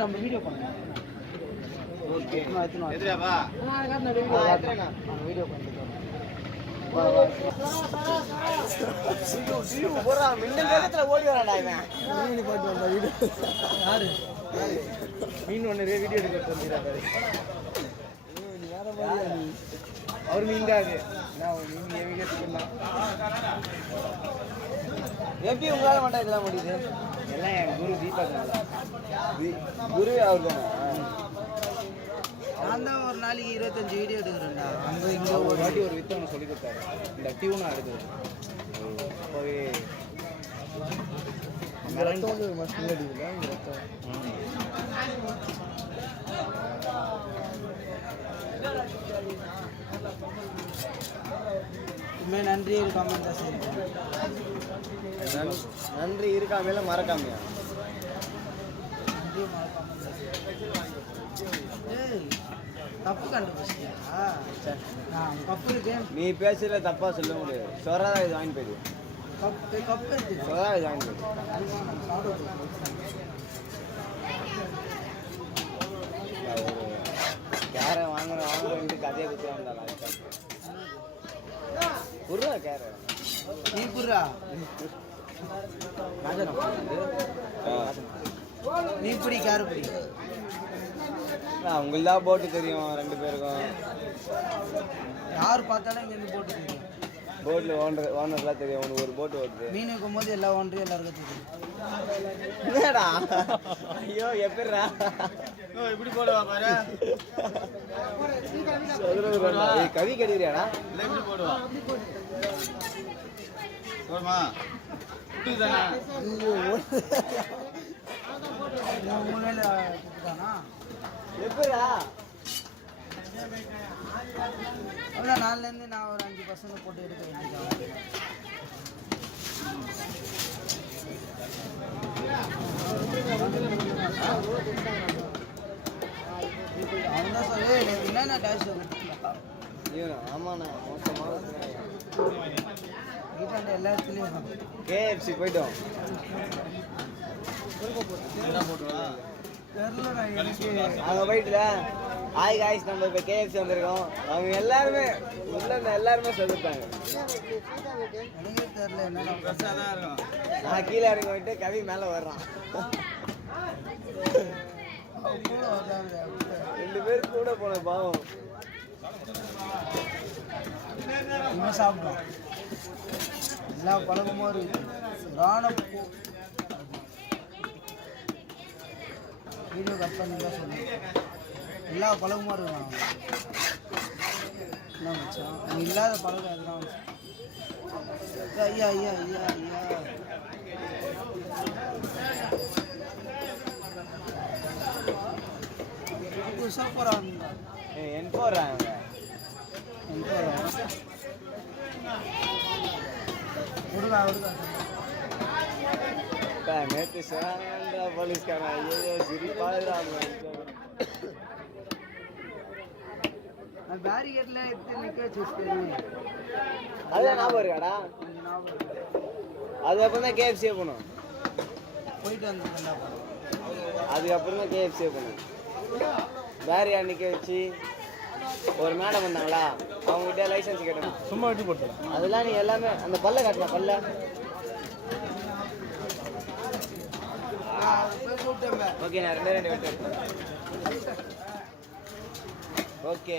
நம்ம வீடியோ பண்ணலாம் okay. Video. மீன் ஒன்று வீடியோ எடுக்க அவர் மீன் தான் அது. நான் மீன் எடுத்துக்கலாம் எப்படி உங்களால மட்டும் இதெல்லாம் முடியுது? எல்லாம் என் குரு தீபக்னால குரு அவர் தானே? நான் தான் ஒரு நாளைக்கு இருபத்தஞ்சு வீடியோ எடுக்கிறேன்டா. அங்கே இங்க ஒரு வாட்டி ஒரு வித்தவங்க சொல்லி கொடுத்தாரு. இந்த டியூனா எடுக்குது போய் உண்மையாக நன்றி இருக்காம தான் நன்றி. இருக்காமையில மறக்காமையா நன்றி மறக்காம தப்பு கண்டுபிடிச்சியா நான் கப்பு இருக்கு. நீ பேசுறதுல தப்பா சொல்ல முடியாது. சொரதா இது வாங்கி போயிடு கப்பு கப்பு இருக்கு சொரதா இது வாங்கி போயிடு கேரை வாங்குற வாங்குறேன்ட்டு கதையை குத்துறாங்க குருவா கேரை நீ புர்ரா நீ பிடி காரு பிடி உங்களுக்கு தான் போட்டு தெரியும் ரெண்டு பேருக்கும். யார் பார்த்தாலும் இங்கேருந்து போட்டு தெரியும். போட்டில் ஓனர் ஓனர்லாம் தெரியும் உனக்கு ஒரு போட்டு ஓட்டுது. மீன் வைக்கும் போது எல்லா ஒன்றையும் எல்லாருக்கும் தெரியும் ஐயோ எப்படிடா? இப்படி போடுவா பாரு. கவி கடிக்கிறியாடா? இல்லை இப்படி போடுவா. போடுமா? இப்படி தானே உன் மூலையில் தானா எப்படிடா அவ்வளோ நாலுலேருந்து நான் ஒரு அஞ்சு பசங்க போட்டு எடுக்க வேண்டியது அவன் தான் சொல்லு எனக்கு என்னென்ன டேஷ் ஆமாண்ணா மோசமாக வீட்டாண்ட எல்லா இடத்துலையும் கேஎஃப்சி போயிட்டோம். தெரிலடா எனக்கு. அங்கே போயிட்டுல? ஹாய் காய்ஸ் நம்ம இப்போ கேஎஃப்சி வந்திருக்கோம். அவங்க எல்லாருமே உள்ள இருந்த எல்லாருமே சொல்லிட்டாங்க நான் கீழே இறங்கி போயிட்டு கவி மேலே வர்றான். ரெண்டு பேர் கூட போன பாவம். சாப்பிடும் எல்லா பழக்கமும் இருக்கு ராணப்பூ வீடியோ கட் பண்ணி தான் சொல்லுங்க எல்லா பழக்கமும் இருக்கு நான் என்ன மச்சான்? இல்லாத பழக்கம் எதுனா? ஐயா ஐயா ஐயா ஐயா. போகிறான் ஏய், என் போடுறாங்க எங்கே விடுங்க விடுங்க இப்போ நேற்று போலீஸ்காரன் ஐயோ சிரிப்பாடுறா நான் பேரிகேட்ல எடுத்து நிக்க வச்சிருக்கேன் அதுதான் ஞாபகம் இருக்காடா? அதுக்கப்புறம் தான் கேஎஃப்சியே போனோம். போயிட்டு வந்தேன்டா அதுக்கப்புறம் தான் கேஎஃப்சியே போனோம். வேற நிற்க வச்சு ஒரு மேடம் வந்தாங்களா அவங்ககிட்ட லைசன்ஸ் கேட்டோம். சும்மா வெட்டி போட்டு அதெல்லாம் நீ எல்லாமே அந்த பல்ல காட்டலாம் பல்ல. ஓகே நான் ரெண்டே ரெண்டு வெட்டு ஓகே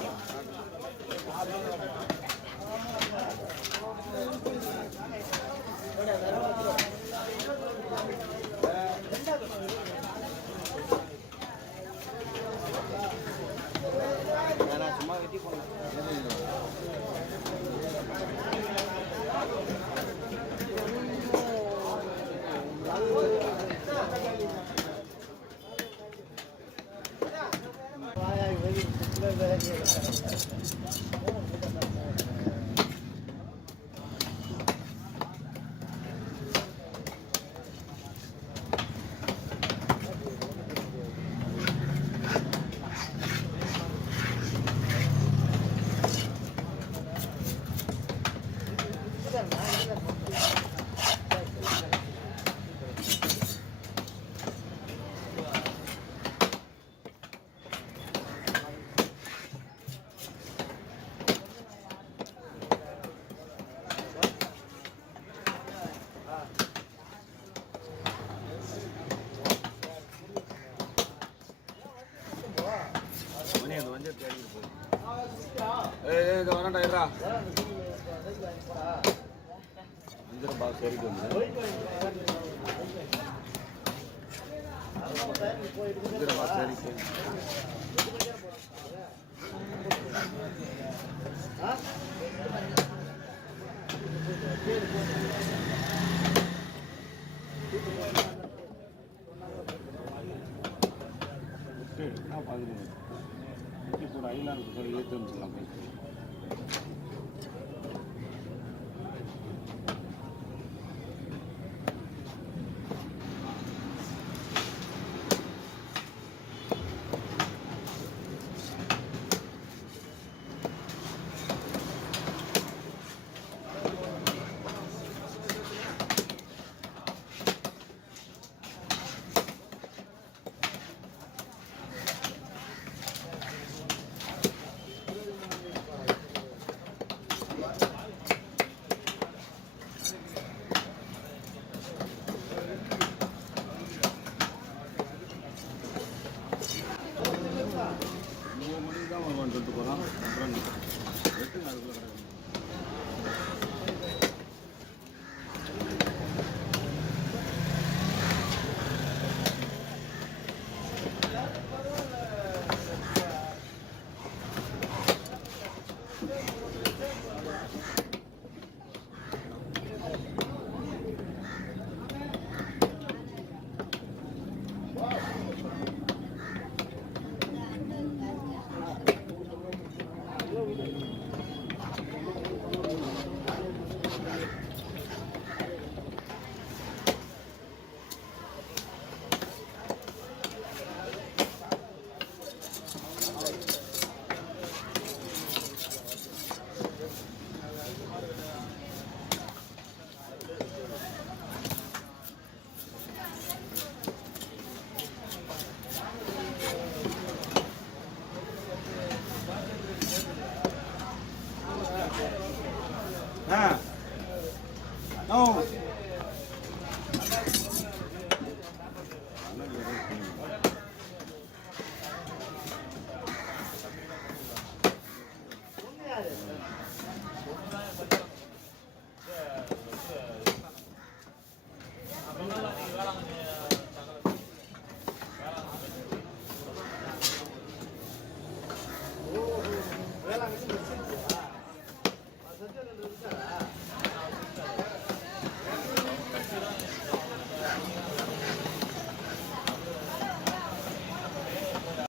நான் சும்மா வெட்டி போனேன் ஏறா இந்த பாக்ஸ் என்ன பார்க்குறீங்க இப்போ ஒரு ஐலாண்டு